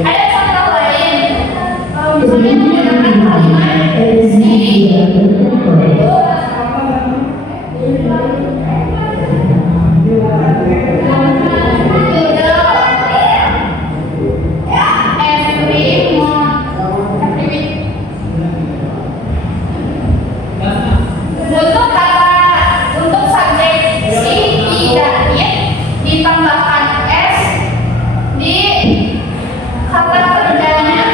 Ada contoh lain, misalnya menggunakan kalimat si untuk subjek si tidak ditambahkan s di kata kerjanya.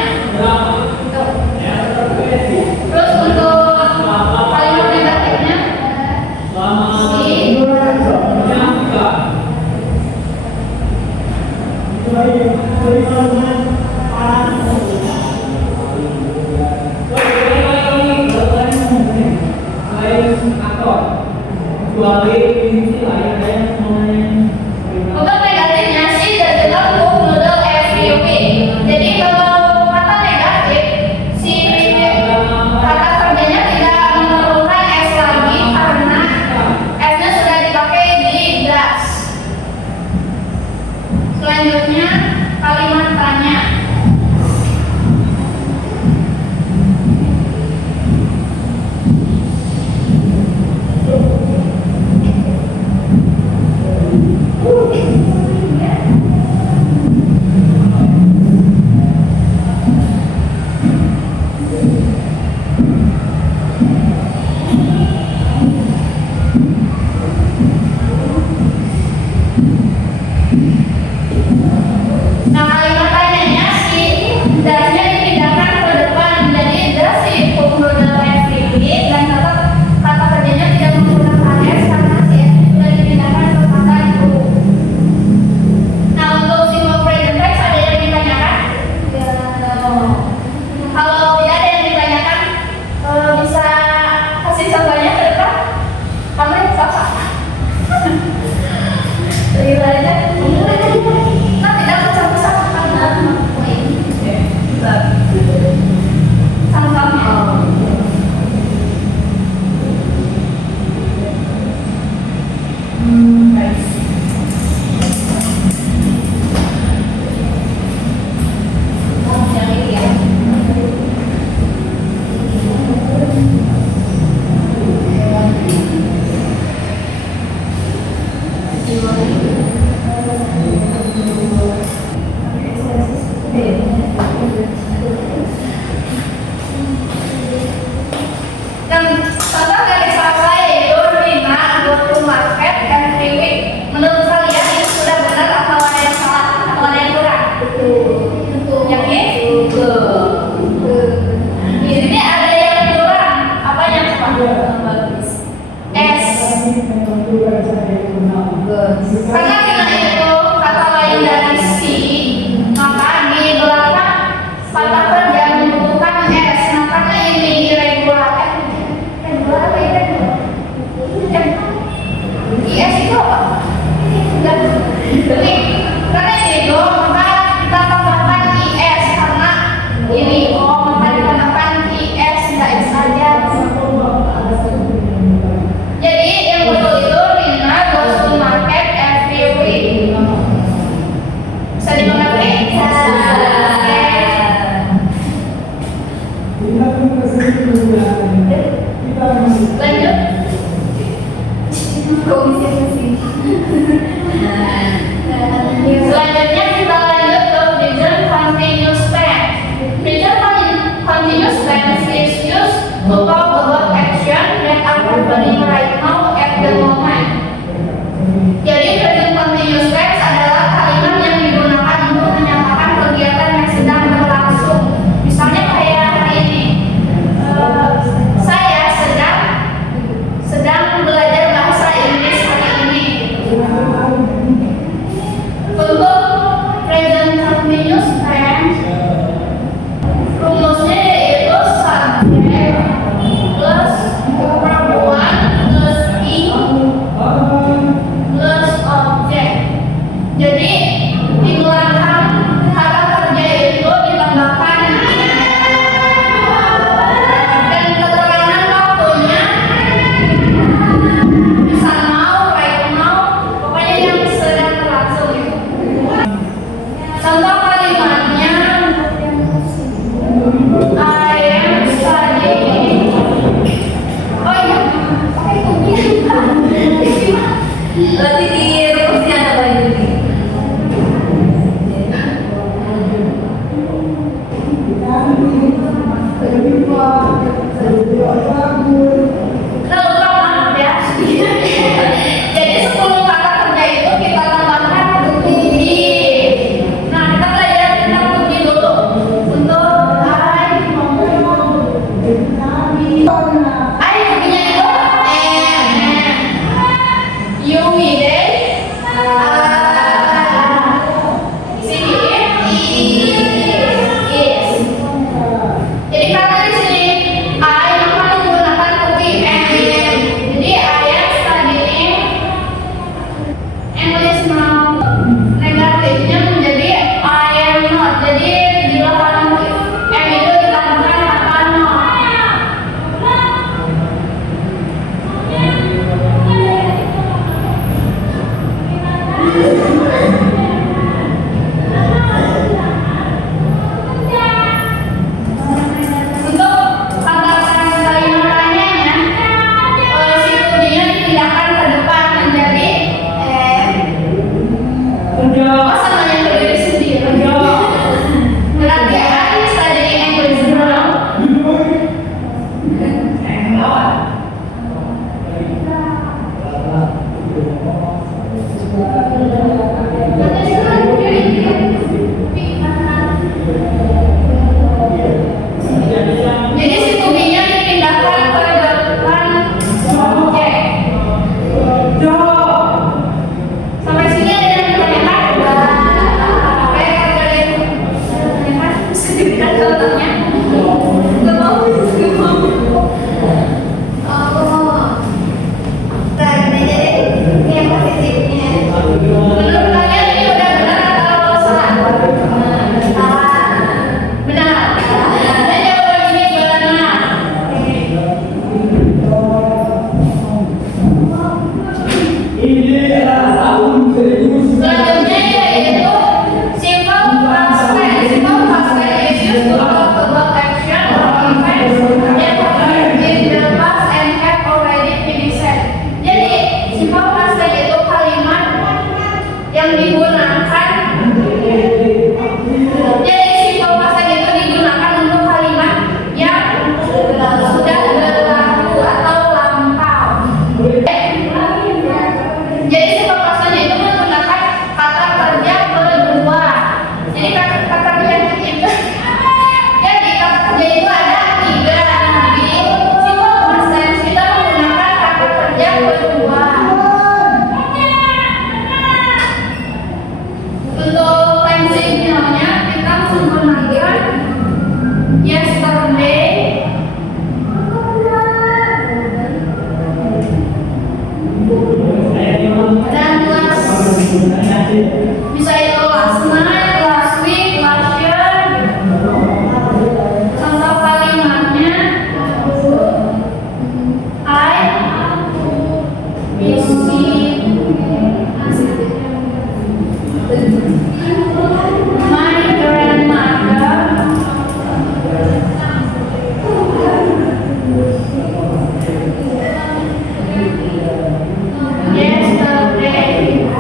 Terus untuk kalimat negatifnya si untuk negatifnya si adalah cook noodle every week. Jadi kalau kata negatif si kata kerjanya tidak memerlukan s lagi karena s-nya sudah dipakai di does. Selanjutnya kalimat tanya. Nah, kalimat tanyanya si dasnya dipindahkan ke depan, jadi das si cook noodle every week dan kata kerjanya tidak menggunakan s karena si s sudah dipindahkan ke kata itu. Nah, untuk simple present tense ada yang ditanyakan? Kalau tidak ada yang ditanyakan, bisa kasih contohnya ke depan. Kamu yang apa? Aja. Nah, tidak bersama-sama karena sama-sama. Yang ini ya. Dan contoh dari saya yaitu Rina go to market every week. Menurut kalian ini sudah benar atau ada yang salah atau ada yang kurang? Yakin? Di sini ada yang kurang. Apa yang bagus? S. Karena Rina itu kata lain dari si, maka di belakang kata kerja membutuhkan s. Nah, karena ini irregular, regular apa irregular? Yes itu apa? Jadi karena ini itu maka kita tambahkan is karena ini maka ditambahkan is nggak is saja. Jadi yang betul itu Rina goes to market every week. Bisa dimengerti? Lanjut. Selanjutnya kita lanjut ke present continuous tense. Present continuous tense is used to talk about action that are happening right now at the moment. Jadi present continuous tense adalah kalimat yang digunakan untuk menyatakan kegiatan yang sedang berlangsung. Misalnya kayak hari ini, saya sedang belajar bahasa Inggris hari ini. Untuk present continuous tense rumusnya yaitu subject plus verb 1 Jadi si tubinya dipindahkan ke depan objek. Sampai sini ada yang ditanyakan? Kayak ada yang ditanyakan? Sedikit contohnya. Gak mau. Nah, ini jadi ini yang positifnya. Menurut kalian ini udah benar atau salah? Benar. Dan jawaban ini benar. Selanjutnya yaitu simple past tense. Simple past tense is used to talk about action or events that happened in the past and have already finished. Jadi simple past tense itu kalimat yang digunakan. Jadi simple past tense itu digunakan untuk kalimat yang sudah berlaku atau lampau. Jadi simple past tense itu menggunakan kata kerja berdua. Jadi kata kerja itu jadi kata kerja itu ada 3. Di simple past tense kita menggunakan kata kerja berdua. Untuk time signalnya kita menggunakan yesterday, dan bisa itu last night, last week, last year. Contoh kalimatnya I visit my grandmother yesterday.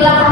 belakang